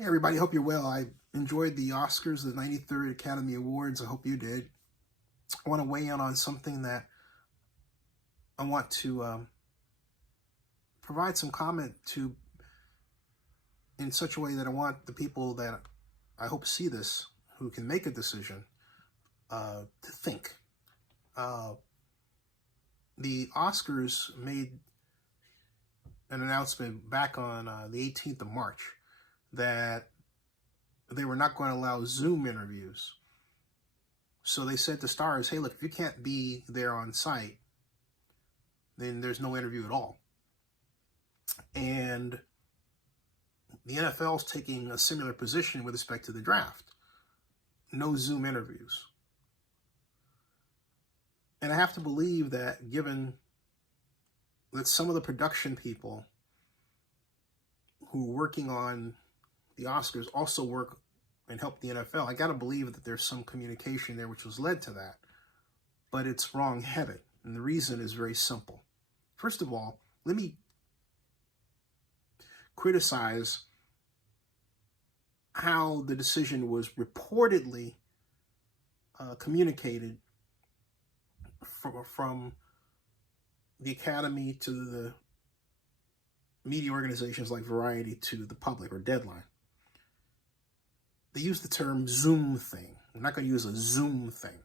Hey everybody, hope you're well. I enjoyed the Oscars, the 93rd Academy Awards. I hope you did. I want to weigh in on something that I want to provide some comment to in such a way that I want the people that I hope see this, who can make a decision, to think. The Oscars made an announcement back on the 18th of March that they were not going to allow Zoom interviews. So they said to stars, hey, look, if you can't be there on site, then there's no interview at all. And the NFL is taking a similar position with respect to the draft. No Zoom interviews. And I have to believe that given that some of the production people who are working on the Oscars also work and help the NFL, I got to believe that there's some communication there which was led to that. But it's wrong-headed. And the reason is very simple. First of all, let me criticize how the decision was reportedly communicated from the Academy to the media organizations like Variety to the public, or Deadline. They use the term Zoom thing. We're not going to use a Zoom thing.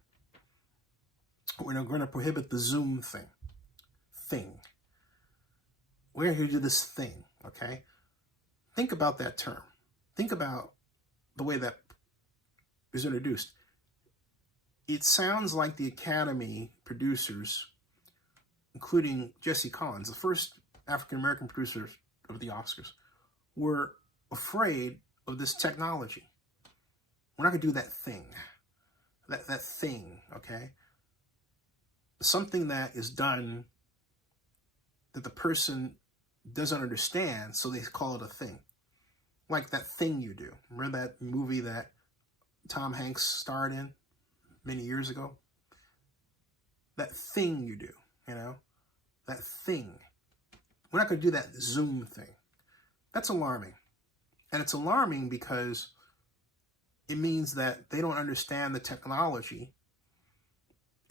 We're going to prohibit the Zoom thing. We're here to do this thing, okay? Think about that term. Think about the way that is introduced. It sounds like the Academy producers, including Jesse Collins, the first African-American producer of the Oscars, were afraid of this technology. We're not going to do that thing. That thing, okay? Something that is done that the person doesn't understand, so they call it a thing. Like that thing you do. Remember that movie that Tom Hanks starred in many years ago? That thing you do, you know? That thing. We're not going to do that Zoom thing. That's alarming. And it's alarming because it means that they don't understand the technology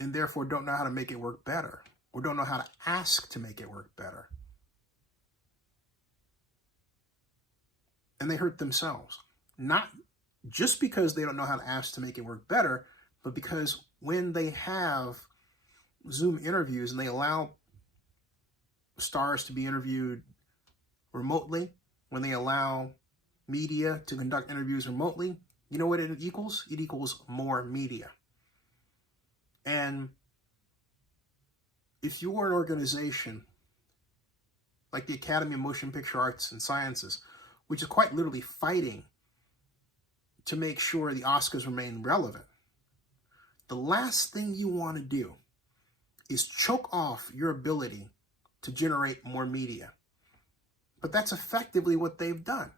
and therefore don't know how to make it work better, or don't know how to ask to make it work better. And they hurt themselves. Not just because they don't know how to ask to make it work better, but because when they have Zoom interviews and they allow stars to be interviewed remotely, when they allow media to conduct interviews remotely, you know what it equals? It equals more media. And if you're an organization like the Academy of Motion Picture Arts and Sciences, which is quite literally fighting to make sure the Oscars remain relevant, the last thing you want to do is choke off your ability to generate more media. But that's effectively what they've done.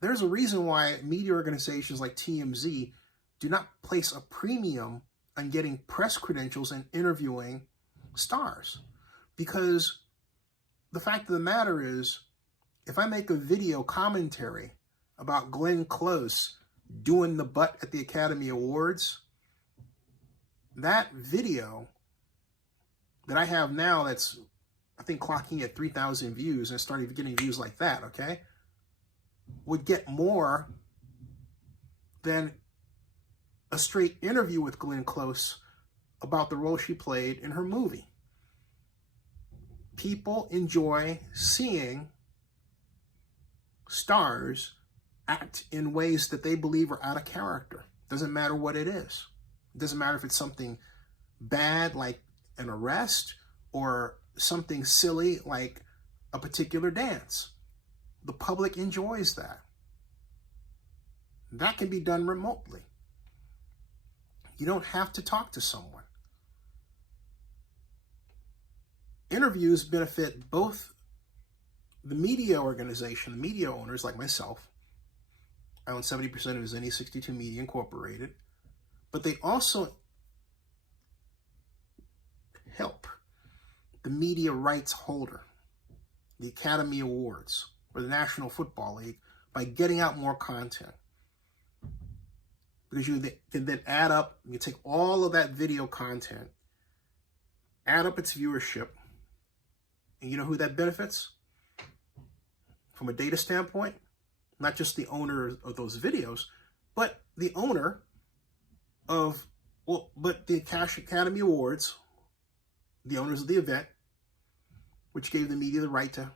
There's a reason why media organizations like TMZ do not place a premium on getting press credentials and interviewing stars. Because the fact of the matter is, if I make a video commentary about Glenn Close doing the butt at the Academy Awards, that video that I have now that's, I think, clocking at 3,000 views and starting getting views like that, okay, would get more than a straight interview with Glenn Close about the role she played in her movie. People enjoy seeing stars act in ways that they believe are out of character. Doesn't matter what it is. It doesn't matter if it's something bad like an arrest or something silly like a particular dance. The public enjoys that. That can be done remotely. You don't have to talk to someone. Interviews benefit both the media organization, the media owners like myself. I own 70% of Zenny 62 Media Incorporated. But they also help the media rights holder, the Academy Awards, or the National Football League, by getting out more content. Because you can then add up, you take all of that video content, add up its viewership, and you know who that benefits? From a data standpoint, not just the owner of those videos, but the owner of, but the Cash Academy Awards, the owners of the event, which gave the media the right to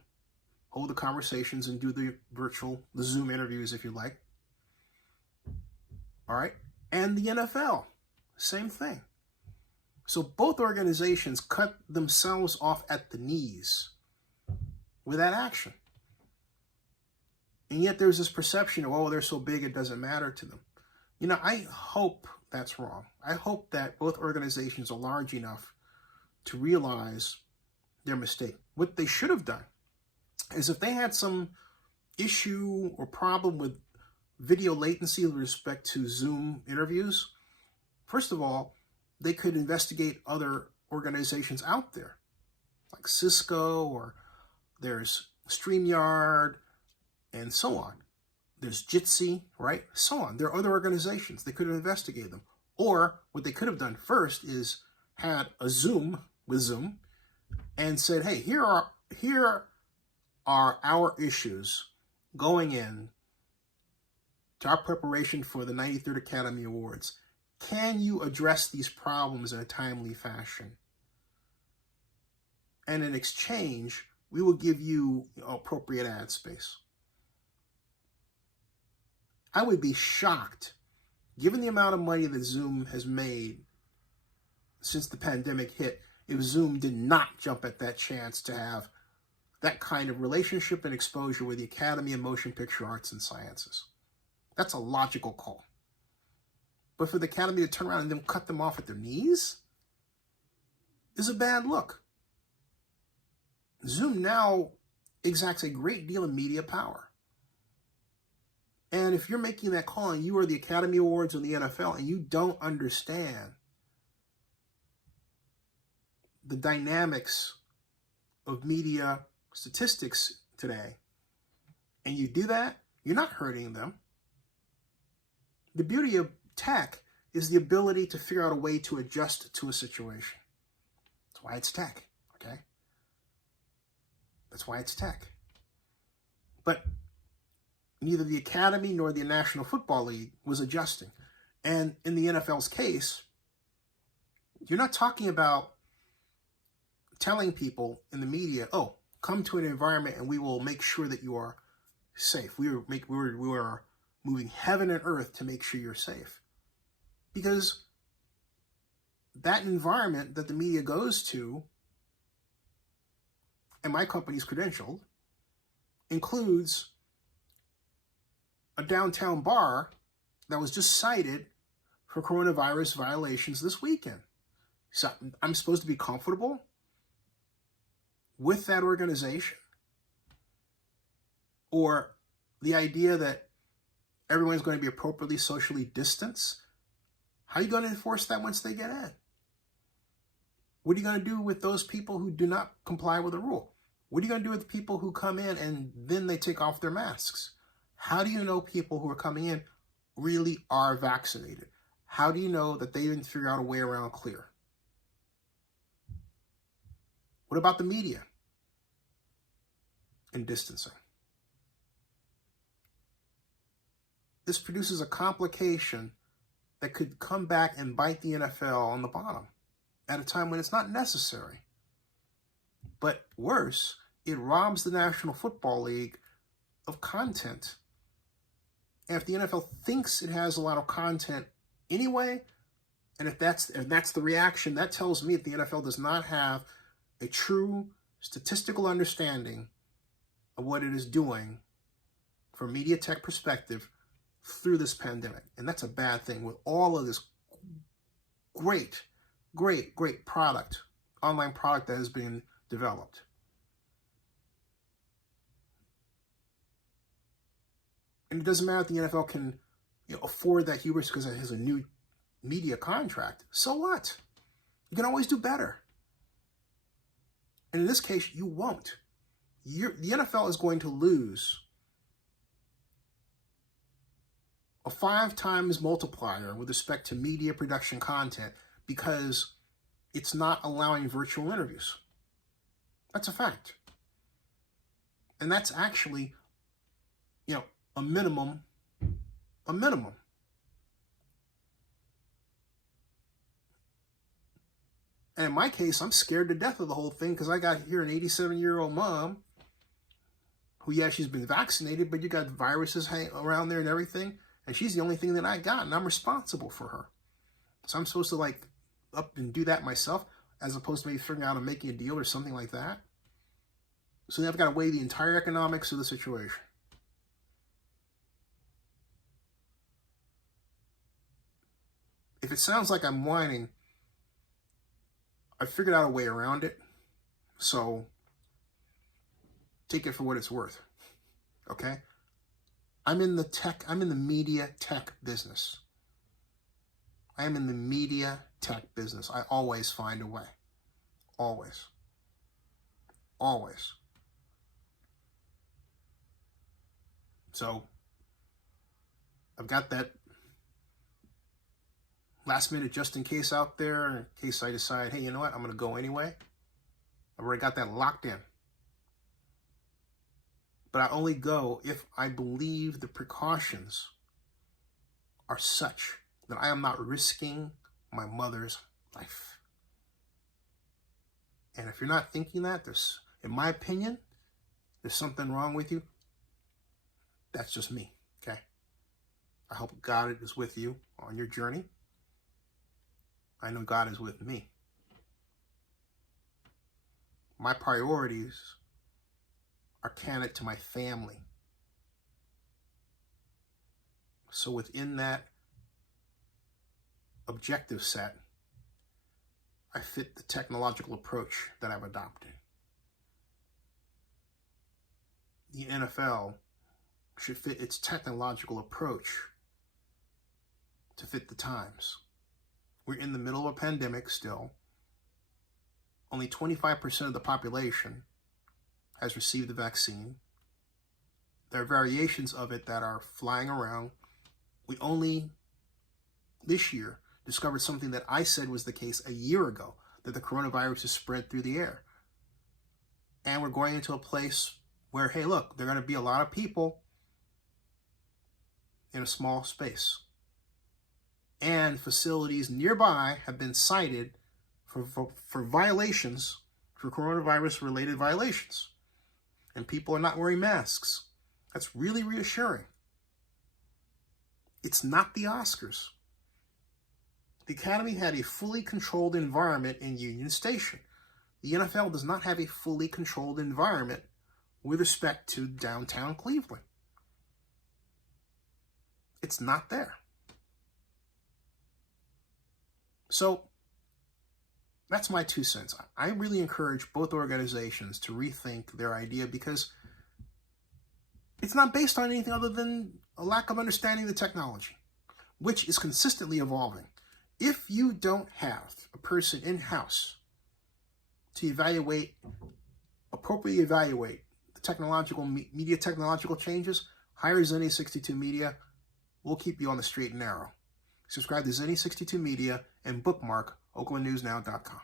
hold the conversations and do the Zoom interviews if you like. All right. And the NFL, same thing. So both organizations cut themselves off at the knees with that action. And yet there's this perception of, oh, they're so big it doesn't matter to them. You know, I hope that's wrong. I hope that both organizations are large enough to realize their mistake. What they should have done is, if they had some issue or problem with video latency with respect to Zoom interviews, first of all, they could investigate other organizations out there, like Cisco, or there's StreamYard, and so on. There's Jitsi, right? So on. There are other organizations. They could have investigated them. Or what they could have done first is had a Zoom with Zoom and said, hey, here are our issues going in to our preparation for the 93rd Academy Awards. Can you address these problems in a timely fashion? And in exchange, we will give you appropriate ad space. I would be shocked, given the amount of money that Zoom has made since the pandemic hit, if Zoom did not jump at that chance to have that kind of relationship and exposure with the Academy of Motion Picture Arts and Sciences. That's a logical call. But for the Academy to turn around and then cut them off at their knees is a bad look. Zoom now exacts a great deal of media power. And if you're making that call and you are the Academy Awards or the NFL and you don't understand the dynamics of media statistics today, and you do that, you're not hurting them. The beauty of tech is the ability to figure out a way to adjust to a situation. That's why it's tech, okay? That's why it's tech. But neither the Academy nor the National Football League was adjusting. And in the NFL's case, you're not talking about telling people in the media, oh, come to an environment and we will make sure that you are safe. We are moving heaven and earth to make sure you're safe. Because that environment that the media goes to, and my company's credentialed, includes a downtown bar that was just cited for coronavirus violations this weekend. So I'm supposed to be comfortable with that organization? Or the idea that everyone's going to be appropriately socially distanced? How are you going to enforce that once they get in? What are you going to do with those people who do not comply with the rule? What are you going to do with people who come in and then they take off their masks? How do you know people who are coming in really are vaccinated? How do you know that they didn't figure out a way around clear? What about the media and distancing? This produces a complication that could come back and bite the NFL on the bottom at a time when it's not necessary. But worse, it robs the National Football League of content. And if the NFL thinks it has a lot of content anyway, and if that's the reaction, that tells me that the NFL does not have a true statistical understanding of what it is doing from a media tech perspective through this pandemic. And that's a bad thing with all of this great product, online product that has been developed. And it doesn't matter if the NFL can afford that hubris because it has a new media contract. So what? You can always do better. And in this case, you won't. The NFL is going to lose a 5 times multiplier with respect to media production content because it's not allowing virtual interviews. That's a fact. And that's actually, a minimum. And in my case, I'm scared to death of the whole thing because I got here an 87-year-old mom who, she's been vaccinated, but you got viruses around there and everything. And she's the only thing that I got, and I'm responsible for her. So I'm supposed to up and do that myself, as opposed to maybe figuring out and making a deal or something like that. So then I've got to weigh the entire economics of the situation. If it sounds like I'm whining, I figured out a way around it. So take it for what it's worth. Okay? I'm in the media tech business. I am in the media tech business. I always find a way. Always. Always. So I've got that last minute just in case out there, in case I decide, hey, you know what, I'm going to go anyway. I've already got that locked in. But I only go if I believe the precautions are such that I am not risking my mother's life. And if you're not thinking that, in my opinion, there's something wrong with you. That's just me, okay? I hope God is with you on your journey. I know God is with me. My priorities are candid to my family. So within that objective set, I fit the technological approach that I've adopted. The NFL should fit its technological approach to fit the times. We're in the middle of a pandemic still. Only 25% of the population has received the vaccine. There are variations of it that are flying around. We only, this year, discovered something that I said was the case a year ago, that the coronavirus is spread through the air. And we're going into a place where, hey, look, there are going to be a lot of people in a small space. And facilities nearby have been cited for violations, for coronavirus-related violations. And people are not wearing masks. That's really reassuring. It's not the Oscars. The Academy had a fully controlled environment in Union Station. The NFL does not have a fully controlled environment with respect to downtown Cleveland. It's not there. So that's my 2 cents. I really encourage both organizations to rethink their idea because it's not based on anything other than a lack of understanding the technology, which is consistently evolving. If you don't have a person in-house to appropriately evaluate the media technological changes, hire Zenny62 Media. We'll keep you on the straight and narrow. Subscribe to Zenny62 Media and bookmark OaklandNewsNow.com.